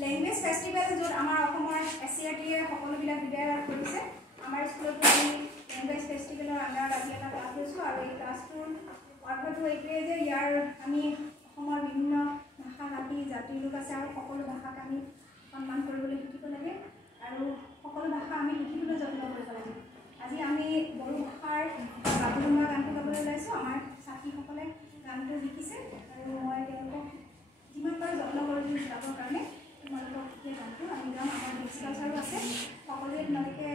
language festival য'ত আমাৰ অসমৰ SCRT-য়ে সকলোবিলাক বিদ্যালয়ত কৰিছে আমাৰ স্কুলতো আমি লেংগুৱেজ ফেষ্টিভেলৰ আণ্ডাৰত আজি এটা ক্লাছ লৈছোঁ আৰু এই ক্লাছটোৰ অৰ্থটো এইটোৱে যে ইয়াৰ আমি অসমৰ বিভিন্ন ভাষা জাতিৰ লোক আছে আৰু সকলো ভাষাক আমি সন্মান কৰিবলৈ শিকিব লাগে আৰু সকলো ভাষা আমি শিকিবলৈ যত্ন কৰিব লাগে আজি আমি বড়ো ভাষাৰ বাগৰুম্বা গানটো গাবলৈ ওলাইছোঁ আমাৰ ছাত্ৰীসকলে গানটো লিখিছে আৰু মই তেওঁলোকক যিমান পাৰোঁ যত্ন কৰিছোঁ শিকাবৰ কাৰণে তোমালোকক সেই গানটো আমি গাম আমাৰ ডিছ কালচাৰো আছে সকলোৱে তোমালোকে